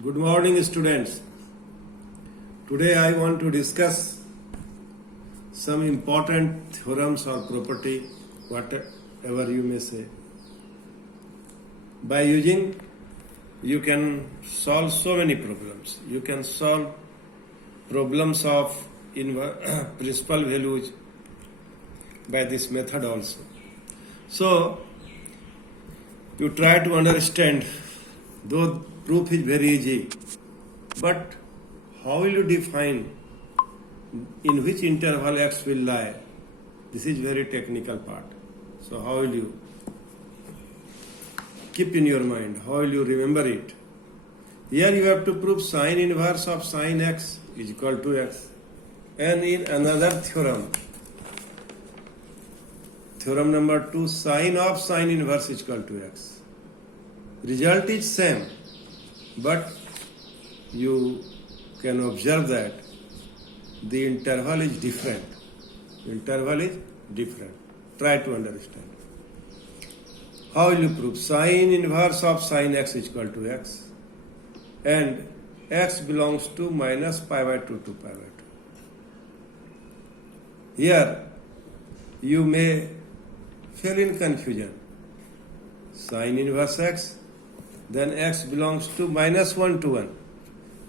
Good morning, students. Today I want to discuss some important theorems or property, whatever you may say. By using, you can solve so many problems. You can solve problems of principal values by this method also. So, you try to understand, though proof is very easy, but how will you define in which interval x will lie? This is very technical part. So how will you keep in your mind? How will you remember it? Here you have to prove sine inverse of sine x is equal to x. And in another theorem, theorem number 2, sine of sine inverse is equal to x. Result is same, but you can observe that the interval is different. Interval is different. Try to understand. How will you prove? Sine inverse of sine x is equal to x, and x belongs to minus pi by 2 to pi by 2. Here you may feel in confusion. Sine inverse x, then x belongs to minus 1 to 1.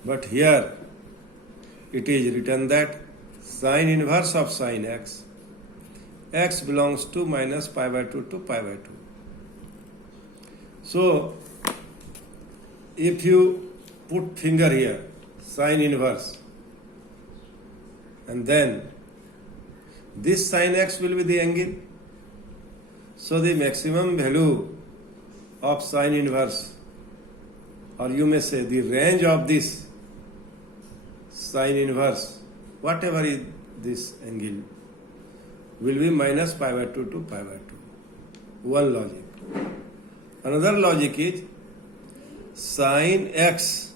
But here it is written that sine inverse of sine x, x belongs to minus pi by 2 to pi by 2. So, if you put finger here, sine inverse, and then this sine x will be the angle. So, the maximum value of sine inverse, or you may say the range of this sine inverse, whatever is this angle, will be minus pi by 2 to pi by 2. One logic. Another logic is sine x,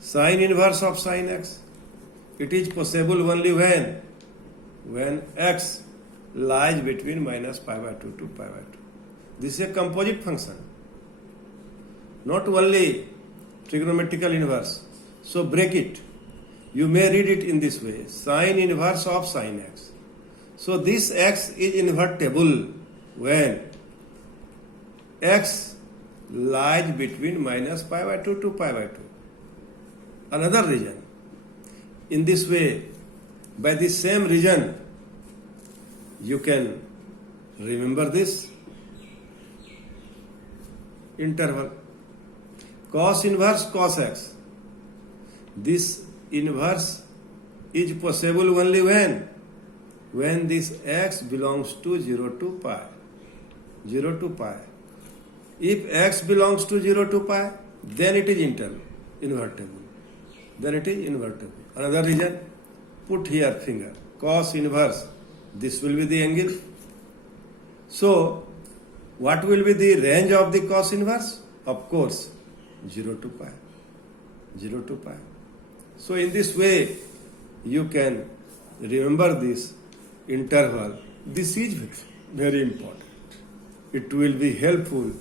sine inverse of sine x. It is possible only when x lies between minus pi by 2 to pi by 2. This is a composite function, not only trigonometrical inverse. So break it. You may read it in this way, sine inverse of sine x. So this x is invertible when x lies between minus pi by 2 to pi by 2. Another reason. In this way, by the same reason, you can remember this interval. Cos inverse cos x. This inverse is possible only when this x belongs to 0 to pi. 0 to pi. If x belongs to 0 to pi, then it is invertible. Then it is invertible. Another reason, put here finger. Cos inverse. This will be the angle. So, what will be the range of the cos inverse? Of course, 0 to pi. 0 to pi. So in this way, you can remember this interval. This is very important. It will be helpful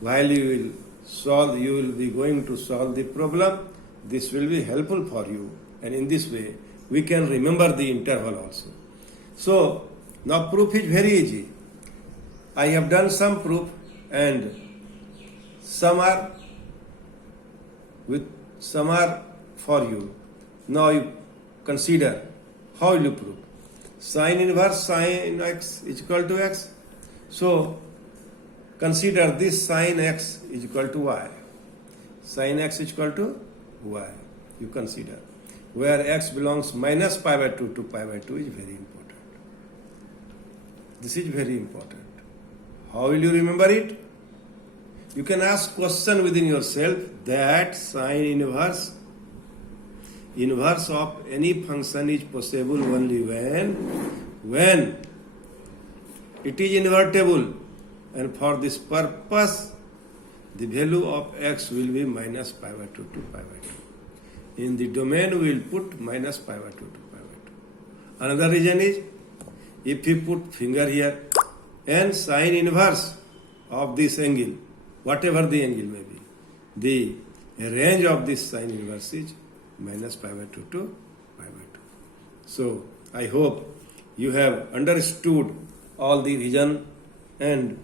while you will be going to solve the problem. This will be helpful for you. And in this way, we can remember the interval also. So now proof is very easy. I have done some proof and some are for you. Now you consider how you prove. Sine inverse sine x is equal to x. So consider this sine x is equal to y. Sine x is equal to y. You consider. Where x belongs minus pi by 2 to pi by 2 is very important. This is very important. How will you remember it? You can ask question within yourself that sine inverse of any function is possible only when it is invertible, and for this purpose the value of x will be minus pi by 2 to pi by 2. In the domain we will put minus pi by 2 to pi by 2. Another reason is, if you put finger here and sine inverse of this angle, whatever the angle may be, the a range of this sine inverse is minus pi by 2 to pi by 2. So I hope you have understood all the reason and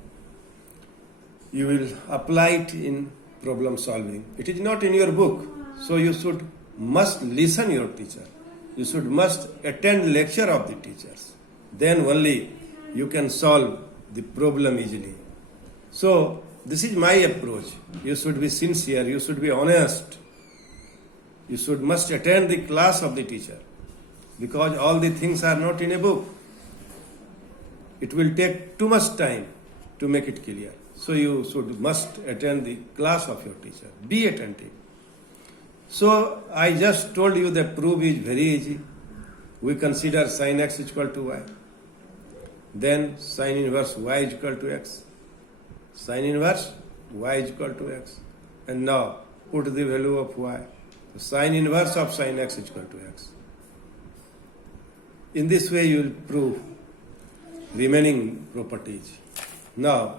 you will apply it in problem solving. It is not in your book, so you must listen your teacher. You must attend lecture of the teachers. Then only you can solve the problem easily. So this is my approach. You should be sincere. You should be honest. You must attend the class of the teacher, because all the things are not in a book. It will take too much time to make it clear. So you must attend the class of your teacher. Be attentive. So I just told you that proof is very easy. We consider sin x is equal to y. Then sin inverse y is equal to x. Sin inverse y is equal to x. And now put the value of y. So sin inverse of sin x is equal to x. In this way you will prove remaining properties. Now